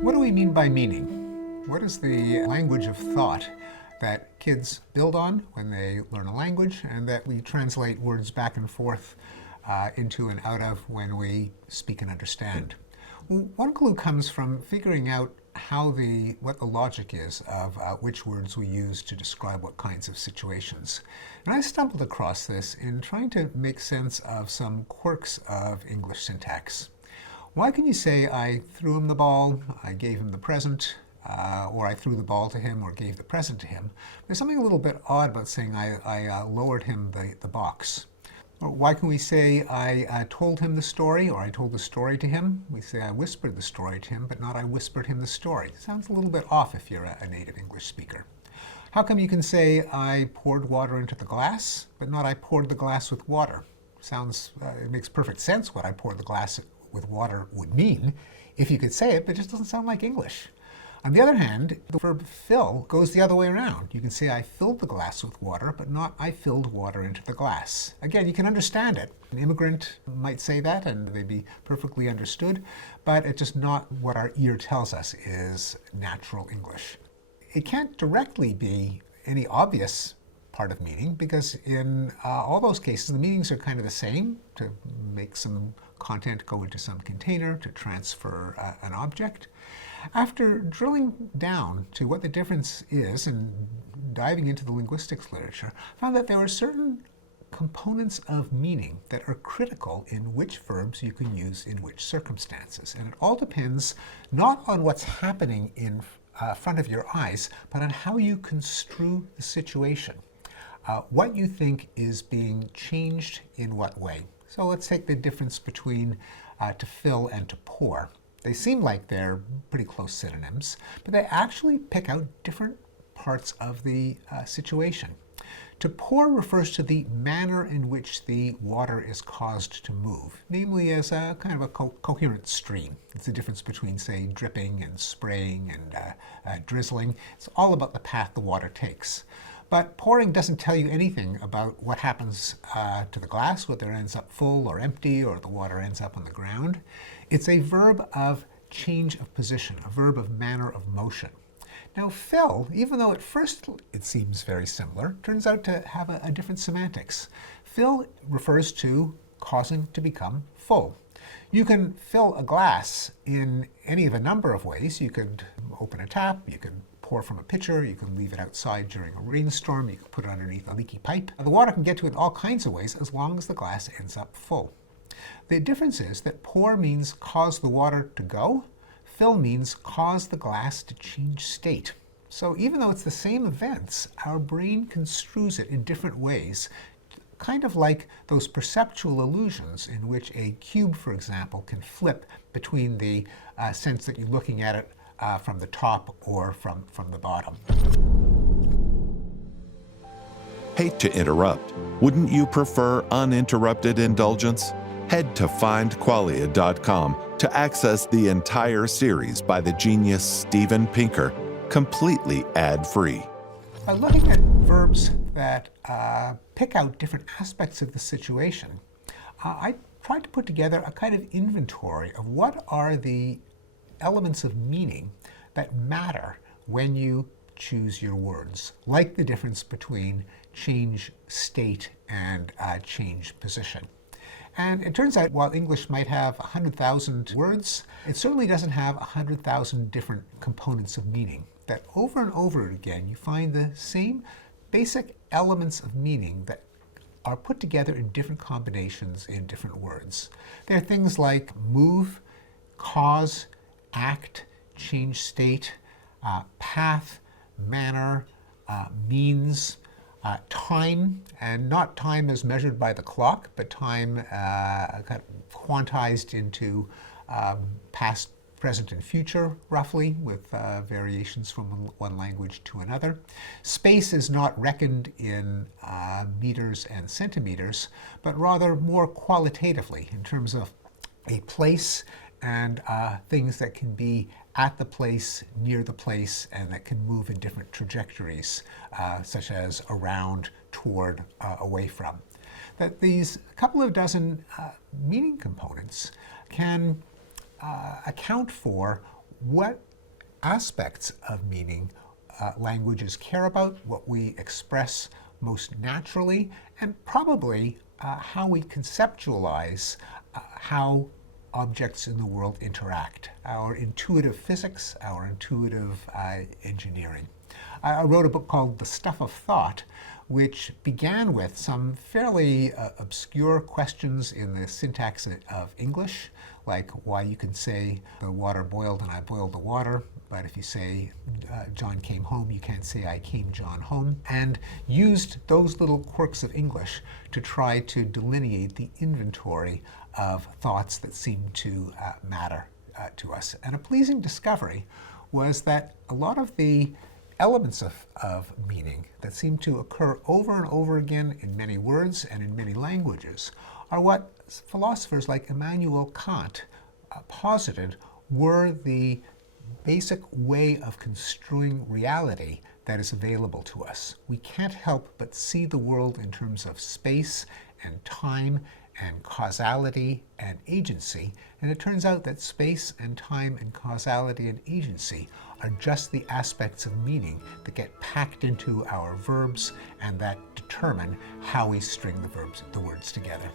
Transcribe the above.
What do we mean by meaning? What is the language of thought that kids build on when they learn a language and that we translate words back and forth into and out of when we speak and understand? One clue comes from figuring out what the logic is of which words we use to describe what kinds of situations. And I stumbled across this in trying to make sense of some quirks of English syntax. Why can you say, I threw him the ball, I gave him the present, or I threw the ball to him or gave the present to him? There's something a little bit odd about saying I lowered him the box. Or why can we say I told him the story or I told the story to him? We say I whispered the story to him, but not I whispered him the story. It sounds a little bit off if you're a native English speaker. How come you can say I poured water into the glass, but not I poured the glass with water? It makes perfect sense what I poured the glass with water would mean if you could say it, but it just doesn't sound like English. On the other hand, the verb fill goes the other way around. You can say I filled the glass with water, but not I filled water into the glass. Again, you can understand it. An immigrant might say that and they'd be perfectly understood, but it's just not what our ear tells us is natural English. It can't directly be any obvious part of meaning because in all those cases the meanings are kind of the same: to make some content go into some container, to transfer an object. After drilling down to what the difference is and diving into the linguistics literature, I found that there are certain components of meaning that are critical in which verbs you can use in which circumstances. And it all depends not on what's happening in front of your eyes, but on how you construe the situation. What you think is being changed in what way. So let's take the difference between to fill and to pour. They seem like they're pretty close synonyms, but they actually pick out different parts of the situation. To pour refers to the manner in which the water is caused to move, namely as a kind of a coherent stream. It's the difference between, say, dripping and spraying and drizzling. It's all about the path the water takes. But pouring doesn't tell you anything about what happens to the glass, whether it ends up full or empty, or the water ends up on the ground. It's a verb of change of position, a verb of manner of motion. Now, fill, even though at first it seems very similar, turns out to have a different semantics. Fill refers to causing to become full. You can fill a glass in any of a number of ways. You could open a tap, you could pour from a pitcher, you can leave it outside during a rainstorm, you can put it underneath a leaky pipe. The water can get to it in all kinds of ways as long as the glass ends up full. The difference is that pour means cause the water to go, fill means cause the glass to change state. So even though it's the same events, our brain construes it in different ways, kind of like those perceptual illusions in which a cube, for example, can flip between the sense that you're looking at it from the top or from the bottom. Hate to interrupt. Wouldn't you prefer uninterrupted indulgence? Head to findqualia.com to access the entire series by the genius Steven Pinker, completely ad-free. By looking at verbs that pick out different aspects of the situation, I tried to put together a kind of inventory of what are the elements of meaning that matter when you choose your words, like the difference between change state and change position. And it turns out while English might have 100,000 words, it certainly doesn't have 100,000 different components of meaning. That over and over again you find the same basic elements of meaning that are put together in different combinations in different words. There are things like move, cause, act, change state, path, manner, means, time, and not time as measured by the clock, but time kind of quantized into past, present, and future, roughly, with variations from one language to another. Space is not reckoned in meters and centimeters, but rather more qualitatively in terms of a place and things that can be at the place, near the place, and that can move in different trajectories, such as around, toward, away from. That these couple of dozen meaning components can account for what aspects of meaning languages care about, what we express most naturally, and probably how we conceptualize how objects in the world interact, our intuitive physics, our intuitive engineering. I wrote a book called The Stuff of Thought, which began with some fairly obscure questions in the syntax of English, like why you can say the water boiled and I boiled the water, but if you say John came home, you can't say I came John home, and used those little quirks of English to try to delineate the inventory of thoughts that seem to matter to us. And a pleasing discovery was that a lot of the elements of meaning that seem to occur over and over again in many words and in many languages are what philosophers like Immanuel Kant posited were the basic way of construing reality that is available to us. We can't help but see the world in terms of space and time and causality and agency, and it turns out that space and time and causality and agency are just the aspects of meaning that get packed into our verbs and that determine how we string the words together.